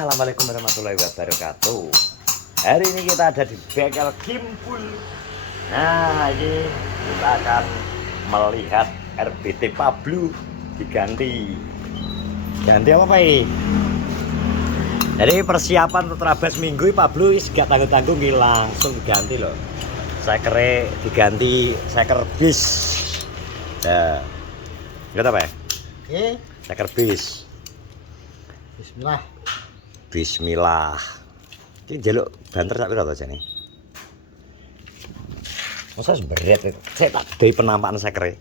Assalamualaikum warahmatullahi wabarakatuh. Hari ini kita ada di bengkel Kimpul. Nah, ini kita akan melihat RBT Pablo diganti. Ganti apa, Pak? Jadi persiapan untuk terabas minggu Pablo gak tanggung-tanggung langsung diganti loh. Saya kere diganti, saya kerbis. Nah, nggak apa ya? Oke. Saya kerbis. Bismillah. Bismillah. Ini jaluk banter tak pira to jane? Masa berat itu. Saya tak doi penampakan sekre.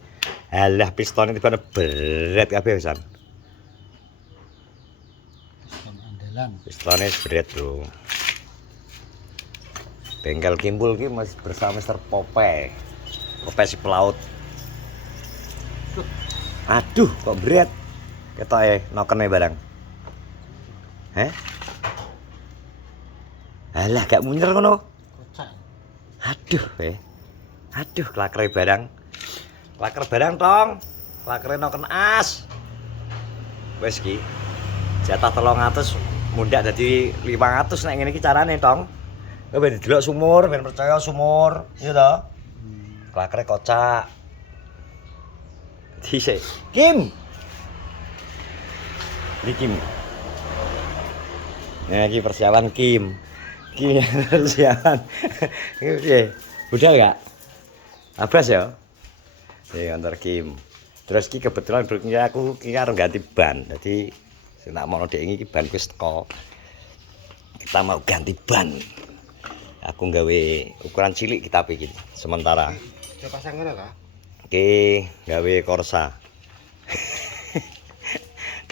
Alah piston itu berat kabeh pisan. Piston andalan. Pistonnya berat, Bro. Bengkel Kimpul ki masih bersama Mr. Popeye. Popeye si pelaut. Aduh, kok berat. Ketoke nokene barang. Heh? Alah gak munyer ngono. Kocak. Aduh, aduh, klakere barang. Klaker barang tong. Klakere noken as. Wes ki. Jatah 300 mundak dadi 500 nek ngene iki carane tong. Kowe ben delok sumur, ben percaya sumur, iya to? Klakere kocak. Dhisik. Kim. Iki Kim. Nah, ini persiapan Kim. Kim persiapan. Ini piye? Budal gak? Abas ya? Ini kantor Kim. Terus ki kebetulan berikutnya aku ki arep ganti ban. Jadi tak mau dhek iki ban wis teko. Kita mau ganti ban. Aku nggawe ukuran cilik kita pikir sementara. Coba pasang ngono ta? Oke, gawe Corsa.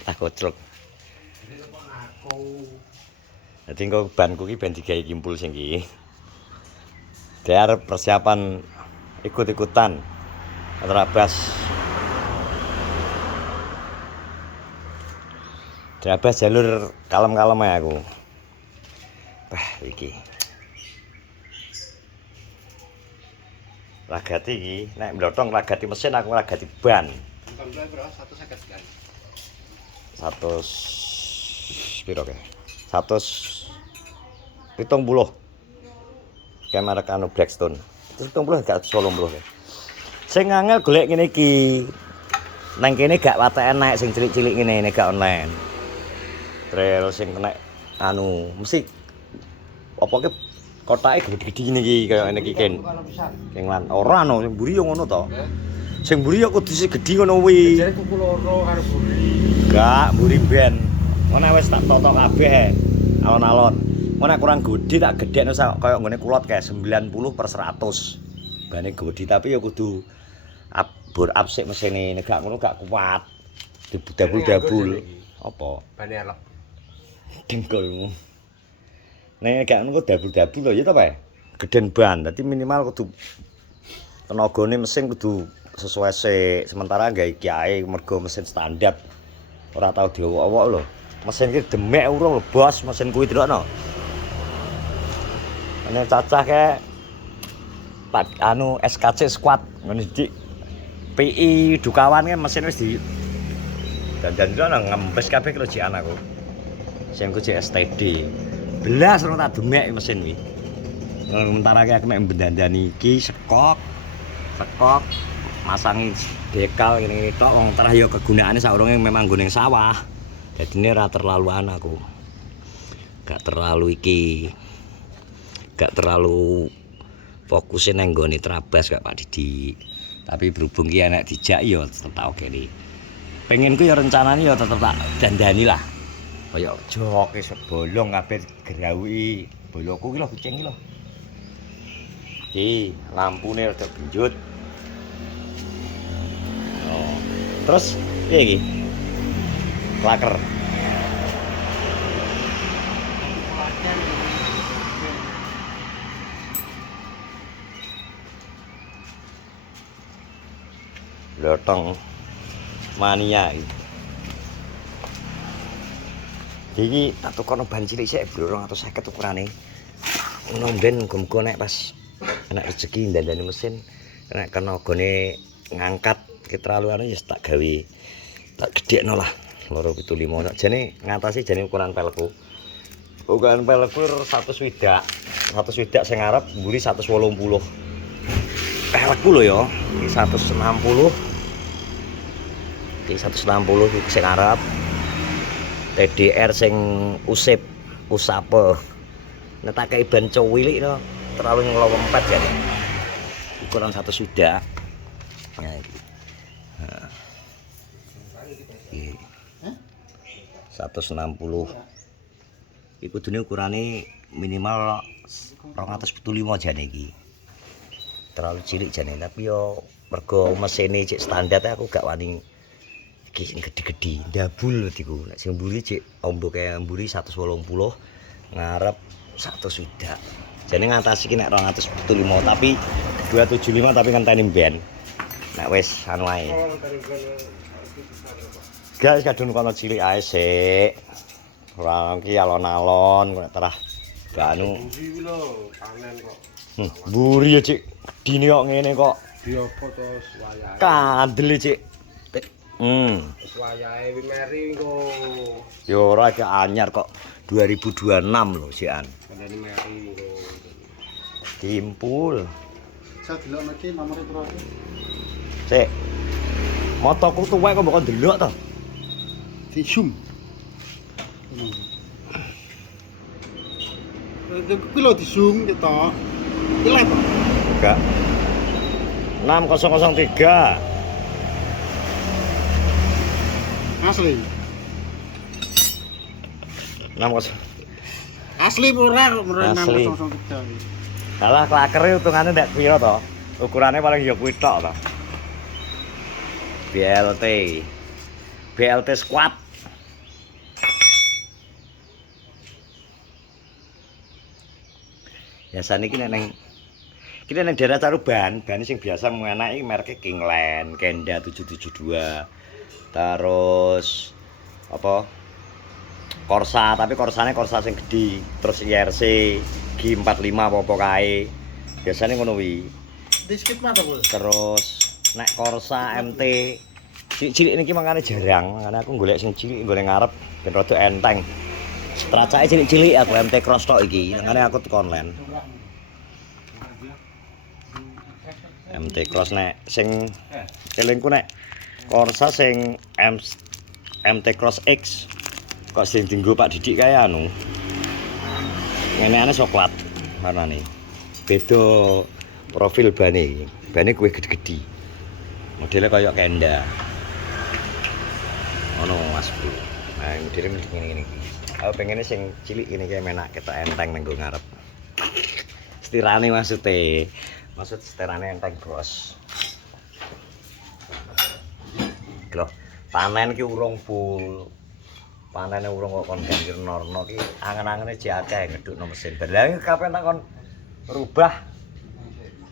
Aku clok. Jadi engko banku ki ben digawe Kimpul sing iki. Dia arep persiapan ikut-ikutan terabas. Terabas jalur kalem-kalem ya aku. Wah, iki. Lagati iki, nek mlotong lagati mesin aku lagati ban. Tambah bro, 150 kan. 100 piro ke? 170. Kamera kanu Blackstone. 170 gak 80 ke. Sing angel golek ngene iki. Nang kene gak watekan naik sing cilik-cilik ngene gak online. Trail sing kena anu mesti apa ke kotake gede-gede ngene iki kaya ngene iki Ken. King lan ora no sing mburi yo ngono to. Sing mburi yo kudu sing gedhi ngono kuwi. Jare kuku loro karo buri. Gak mburi ben. Ngono wis tak toto kabeh. Alon-alon. Ngono kurang gede tak gedhekno kaya nggone kulot kae 90/100. Bane gede tapi ya kudu bor up sik mesine nek gak ngono gak kuat. Dibudabul-dabul. Apa? Bane elek. Dengkulmu. Nek gak ngono dabul-dabul lho ya to, Pak. Geden ban. Dadi minimal kudu tenagane mesin kudu sesuai sik. Sementara gawe iki ae mergo mesin standar. Ora tau diowok-owok lho. Mesin iki demek urung lho, Bos. Mesin kuwi delokno. Nek cacah kae Pak anu SKC squad ngene dik. PI Dukawan kan mesin wis di dan ngempes kabeh kerojikan aku. Sing ku STD. Belas ora tak demek mesin iki. Sementara ki aku nek mbendandani iki sekok masangi dekal ngene tok wong terah ya kegunaane saurunge memang nggo sawah. Dadine ora terlaluan aku. Gak terlalu iki. Gak terlalu fokusin nang nggone trabas gak Pak Didi. Tapi berhubung ki enek dijak ya tetep tak okeni. Pengenku ya rencanane ya tetep tak dandani lah. Kaya jok wis bolong kabeh grawuki. Boloku ki lho kucing ki lho. Iki lampune rada benjut. Oh. Terus piye iki? Klaker. Lotong mania iki. Iki tak tukono ban cilik sik 250 ukurane. Nomben muga-muga nek pas enak rezeki ndandani mesin nek kena gone ngangkat keterlaluan ya tak gawe tak gedhekno lah 275 jane ngatasi jane ukuran pelku Ukuran pelekku 100 swidak sing ngarep mburi 180. Pelekku lho ya, iki 160. Iki 160 iki sing ngarep. TDR sing usape. Netake ban cowilik no, terlalu ngelowempet jane. Ukuran 1 swidak. Nah iki. Nah. Iki. 160. Iku kudune ukurane minimal 275 jane iki. Terlalu cilik jane, tapi yo mergo mesine cek standar aku gak wani iki sing gedhi-gedhi, ndabul iku. Nek sing mburi cek omboke mburi 180 ngarep 100 swidak. Jane ngatasi iki nek 275 tapi 275 tapi ngenteni ben. Nek wis anu ae. Guys, kadung kono cilik ae sik. Ora iki alon-alon kok terah gak anu. Iki lho panen kok. Mburi ya, Cik. Dine kok ngene kok. Diopo to wayahe. Kandel, Cik. Wayahe wi meri kok. Ya ora iki anyar kok. 2026 lho, Sian. Kandani meri kok. Timpul. Saya delok mriki nomore piro iki? Sik. Motoku tuwek kok mbok ndelok to. Di zoom. Kuwi lho di zoom ketok. Iki live. Enggak. 6003. Asli. 60. Asli ora kok Asli. 603. Alah klakere utungane ndak piro to? Ukurane paling ya kuwi tok to. BLT. BLT squad. Biasane iki nek nang daerah Caruban, ban sing biasa mengenai merek Kingland, Kenda 772. Terus apa? Corsa, tapi Corsane Corsa sing gedhi, terus IRC G45 apa kae. Biasane ngono kuwi. Diskit mata kuwi. Terus nek Corsa MT cilik niki mangane jarang, makane aku golek sing cilik golek ngarep ben rada enteng. Stracake cilik-cilik aku MT Cross tok iki, makane aku teko online. MT Cross nek sing elingku nek Corsa sing MT Cross X kok sing dienggo Pak Didik kaya anu. Ngene-ane coklat warnane. Beda profil bane iki. Bane kuwi gede-gede. Modelnya kayak Kenda. Ono Mas Bro. Nah, modelnya ngene-ngene iki. Aku pengennya sing cilik ini kayak menak ketok enteng nang ngarep. Setirane maksudnya. Maksud setirane enteng, Bos. Lho, panen ki urung full. Panene urung kok kon ganjir norno ki angen-angene jek akeh ngedukno mesin. Lah kapan tak kon rubah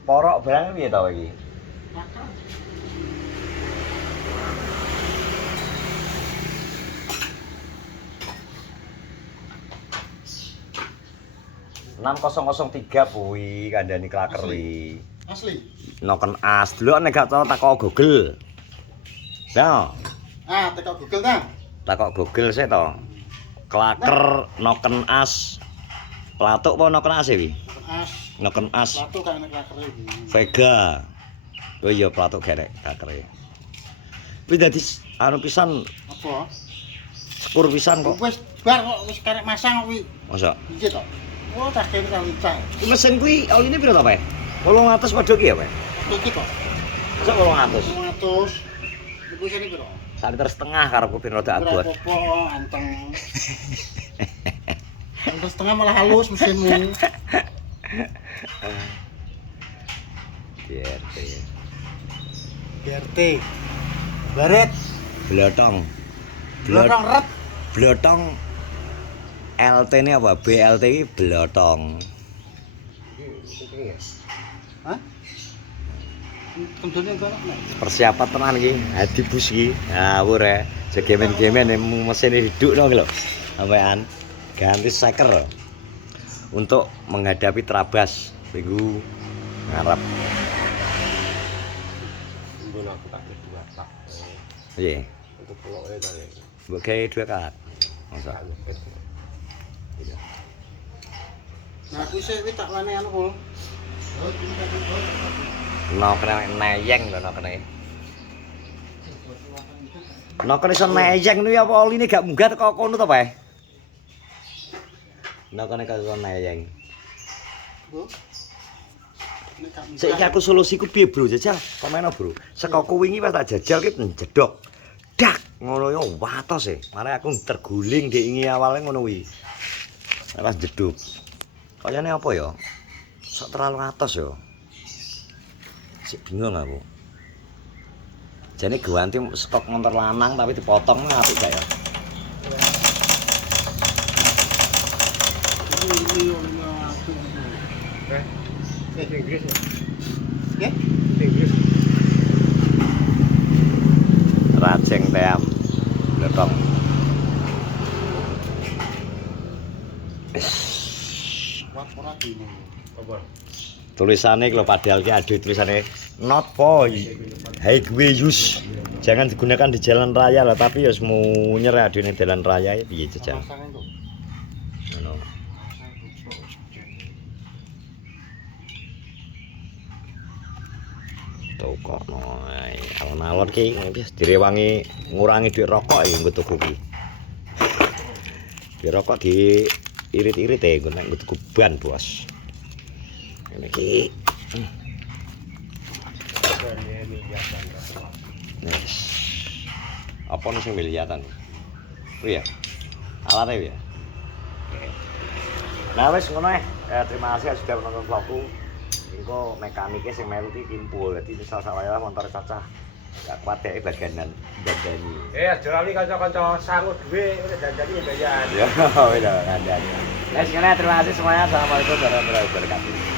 porok barang piye to iki? Enam 003 kuwi kandhani klaker kuwi. Asli. Noken as. Delok nek gak tau takok Google. Nah, Teko Google ta. takok Google sik to. Klaker noken as. Platuk apa noken as iki? As. Noken as Satu kae nek lakere iki. Vega. Oh iya platuk gerek klakere. Kuwi dadi anu pisan Apa? sepur pisan kok. Wis bar kok wis karek masang kuwi. Masa? Iki to. Oh, tak kene kali cak. Mesin kuwi oline piro to, Pak? 800 padha ki ya, Pak? Iki to. Masa 800? 200. Iku sini piro? 1,5 liter karepku ben rada abot. Apa anteng. Anteng setengah malah halus mesinmu. BRT. BRT. Baret. Blotong. Blorong ret. Blotong. LT ini apa? BLT ini blotong. Hah? Kendone kono nek. Persiapan tenan iki, hadi bus iki. Ngawur ya. Jegemen-gemen mesin hidup dong lho. Sampean ganti seker untuk menghadapi Trabas minggu ngarep. Mbon aku tak dua tak. Iya. Untuk puloke ta ya. Mbok gawe 2 kat. Masa? Iya. Nah, aku sih tak lane anu pul. No kena neyeng lho no kena. No kena iso neyeng nu ya apa oline gak munggah teko kono to, Pak? No kena kok neyeng. Bu. Nek gak Saiki aku solusiku piye, Bro? Jajal, komeno, Bro. Saka wingi pas tak jajal ki jedok. Dak, ngono yo watos e. Mare aku terguling di ingi awalnya ngono kuwi. Pas jeduk. Kayane apa ya? Sok terlalu atos ya. Sik bingung aku. Jane ganti stok motor lanang tapi dipotong apik gak ya? ini aku. Inggris. Ya? Inggris. Racing team. Letop. Wah, ora dino. Apa? Tulisannya kalau padahal ki ada tulisannya not for highway use. Jangan digunakan di jalan raya lah, tapi ya semuanya ada di jalan raya ya piye jajal. Ngono. Tuh kok no, alon-alon ki wis direwangi ngurangi duit rokok ya nggo tuku ki. Duit rokok di irit-irit ya nggo nek tuku ban, Bos. Ini ki. Nes. Apa nih sing miliatan? Oh iya. Alatnya ya. Nah wes ngono terima kasih sudah menonton vlogku. Engko mekaniknya sing melu ki kimpul. Dadi misal sawaya motor cacah gak kuat dhek bagianan dandani. Aja lali kanca-kanca sangu duwe udah dandani bayar. Ya wis dandani. Wes ngene terima kasih semuanya. Assalamualaikum warahmatullahi wabarakatuh.